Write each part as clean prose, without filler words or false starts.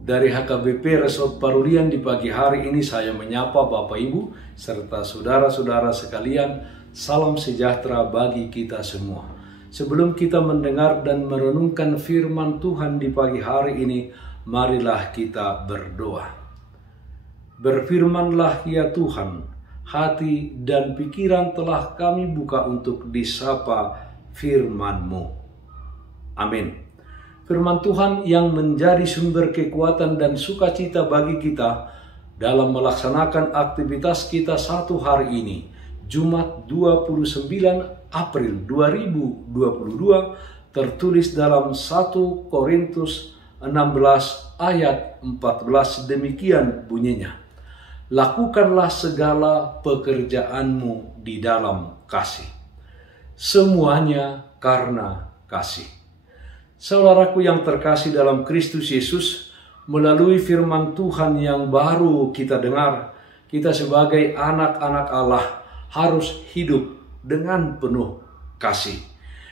Dari HKBP Resort Parulian di pagi hari ini saya menyapa Bapak Ibu serta saudara-saudara sekalian, salam sejahtera bagi kita semua. Sebelum kita mendengar dan merenungkan firman Tuhan di pagi hari ini, marilah kita berdoa. Berfirmanlah ya Tuhan, hati dan pikiran telah kami buka untuk disapa firman-Mu. Amin. Firman Tuhan yang menjadi sumber kekuatan dan sukacita bagi kita dalam melaksanakan aktivitas kita satu hari ini, Jumat 29 April 2022, tertulis dalam 1 Korintus 16 ayat 14, demikian bunyinya. Lakukanlah segala pekerjaanmu di dalam kasih. Semuanya karena kasih. Saudaraku yang terkasih dalam Kristus Yesus, melalui firman Tuhan yang baru kita dengar, kita sebagai anak-anak Allah harus hidup dengan penuh kasih.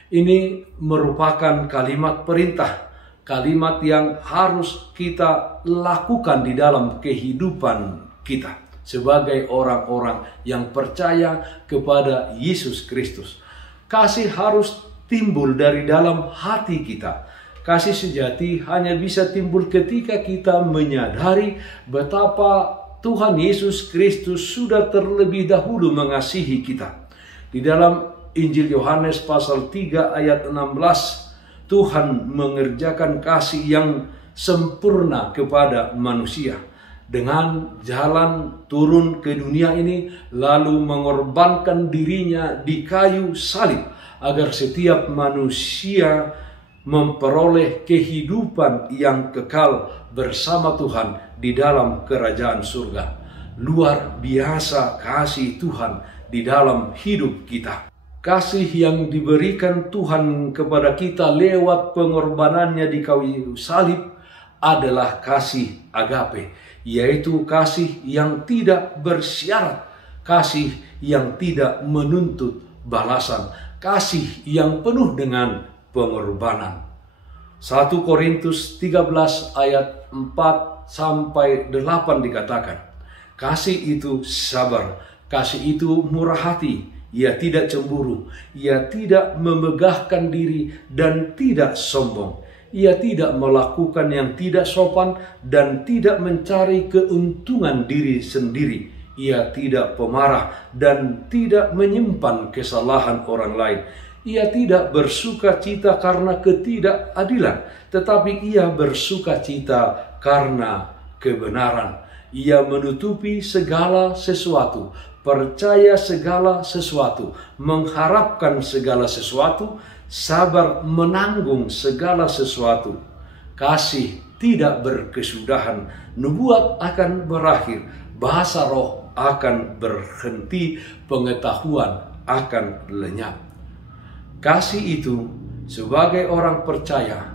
Ini merupakan kalimat perintah, kalimat yang harus kita lakukan di dalam kehidupan kita sebagai orang-orang yang percaya kepada Yesus Kristus. Kasih harus timbul dari dalam hati kita. Kasih sejati hanya bisa timbul ketika kita menyadari betapa Tuhan Yesus Kristus sudah terlebih dahulu mengasihi kita. Di dalam Injil Yohanes pasal 3 ayat 16, Tuhan mengerjakan kasih yang sempurna kepada manusia dengan jalan turun ke dunia ini, lalu mengorbankan dirinya di kayu salib agar setiap manusia memperoleh kehidupan yang kekal bersama Tuhan di dalam kerajaan surga. Luar biasa kasih Tuhan di dalam hidup kita. Kasih yang diberikan Tuhan kepada kita lewat pengorbanannya di kayu salib adalah kasih agape, yaitu kasih yang tidak bersyarat, kasih yang tidak menuntut balasan, kasih yang penuh dengan pengorbanan. 1 Korintus 13 ayat 4 sampai 8 dikatakan, kasih itu sabar, kasih itu murah hati, ia tidak cemburu, ia tidak memegahkan diri dan tidak sombong, ia tidak melakukan yang tidak sopan dan tidak mencari keuntungan diri sendiri. Ia tidak pemarah dan tidak menyimpan kesalahan orang lain. Ia tidak bersuka cita karena ketidakadilan, tetapi ia bersuka cita karena kebenaran. Ia menutupi segala sesuatu, percaya segala sesuatu, mengharapkan segala sesuatu, sabar menanggung segala sesuatu. Kasih tidak berkesudahan, nubuat akan berakhir, bahasa roh akan berhenti, pengetahuan akan lenyap. Kasih itu sebagai orang percaya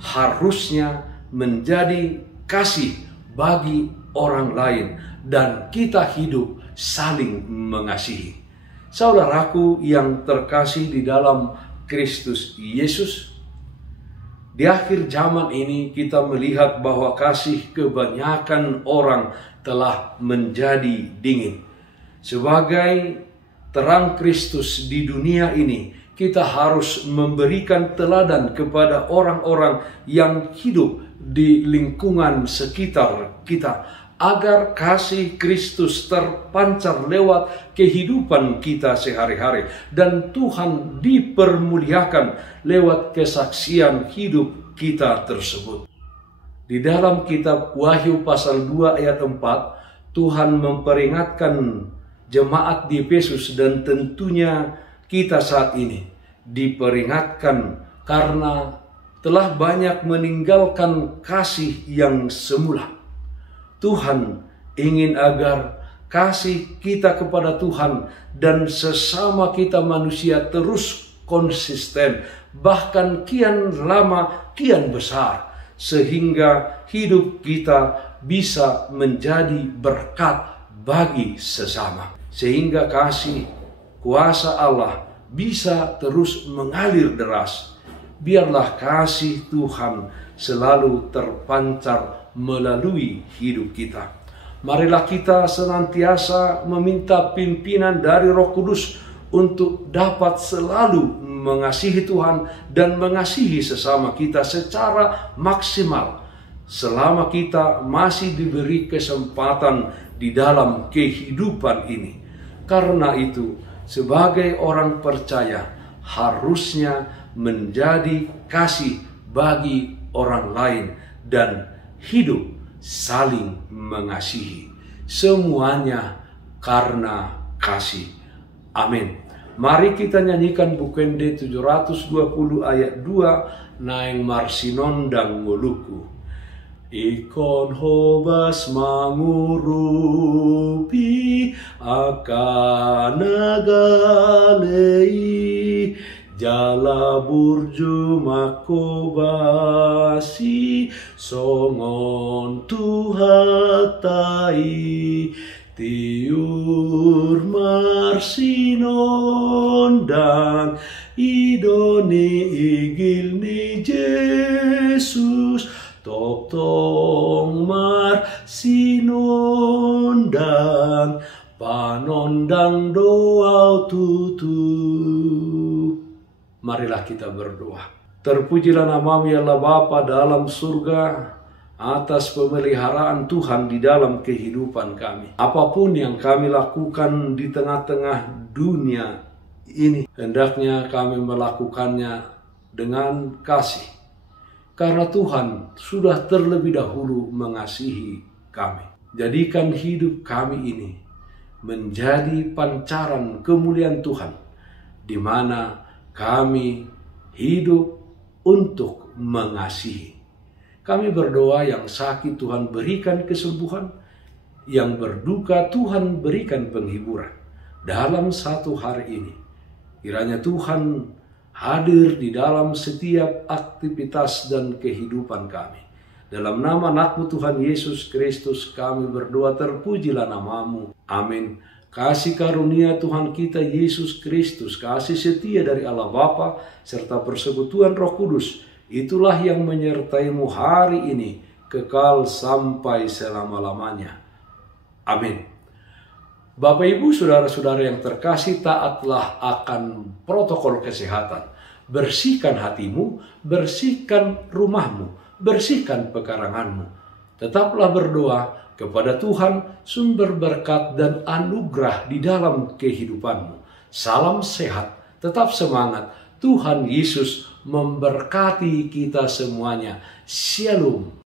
harusnya menjadi kasih bagi orang lain dan kita hidup saling mengasihi. Saudaraku yang terkasih di dalam Kristus Yesus, di akhir zaman ini kita melihat bahwa kasih kebanyakan orang telah menjadi dingin. Sebagai terang Kristus di dunia ini, kita harus memberikan teladan kepada orang-orang yang hidup di lingkungan sekitar kita, agar kasih Kristus terpancar lewat kehidupan kita sehari-hari dan Tuhan dipermuliakan lewat kesaksian hidup kita tersebut. Di dalam kitab Wahyu pasal 2 ayat 4, Tuhan memperingatkan jemaat di Efesus dan tentunya kita saat ini diperingatkan karena telah banyak meninggalkan kasih yang semula. Tuhan ingin agar kasih kita kepada Tuhan dan sesama kita manusia terus konsisten, bahkan kian lama kian besar, sehingga hidup kita bisa menjadi berkat bagi sesama. Sehingga kasih kuasa Allah bisa terus mengalir deras. Biarlah kasih Tuhan selalu terpancar melalui hidup kita. Marilah kita senantiasa meminta pimpinan dari Roh Kudus untuk dapat selalu mengasihi Tuhan dan mengasihi sesama kita secara maksimal selama kita masih diberi kesempatan di dalam kehidupan ini. Karena itu, sebagai orang percaya harusnya menjadi kasih bagi orang lain dan hidup saling mengasihi. Semuanya karena kasih. Amin. Mari kita nyanyikan Bukende 720 ayat 2, Naeng Marsinondang Ngoluku. Ikon hobas mangurupi akan nagalei jala burju makobasi songon tuhatai tiur marsinondang idoni igil ni Yesus tong mar sinondang panondang doa tutu. Marilah kita berdoa. Terpujilah namamu ya Allah Bapa dalam surga atas pemeliharaan Tuhan di dalam kehidupan kami. Apapun yang kami lakukan di tengah-tengah dunia ini, hendaknya kami melakukannya dengan kasih. Karena Tuhan sudah terlebih dahulu mengasihi kami. Jadikan hidup kami ini menjadi pancaran kemuliaan Tuhan, di mana kami hidup untuk mengasihi. Kami berdoa yang sakit Tuhan berikan kesembuhan, yang berduka Tuhan berikan penghiburan. Dalam satu hari ini, kiranya Tuhan hadir di dalam setiap aktivitas dan kehidupan kami. Dalam nama anak-Mu Tuhan Yesus Kristus kami berdoa, terpujilah namamu. Amin. Kasih karunia Tuhan kita Yesus Kristus, kasih setia dari Allah Bapa, serta persekutuan Roh Kudus, itulah yang menyertaimu hari ini, kekal sampai selama-lamanya. Amin. Bapak, Ibu, saudara-saudara yang terkasih, taatlah akan protokol kesehatan. Bersihkan hatimu, bersihkan rumahmu, bersihkan pekaranganmu. Tetaplah berdoa kepada Tuhan, sumber berkat dan anugerah di dalam kehidupanmu. Salam sehat, tetap semangat. Tuhan Yesus memberkati kita semuanya. Shalom.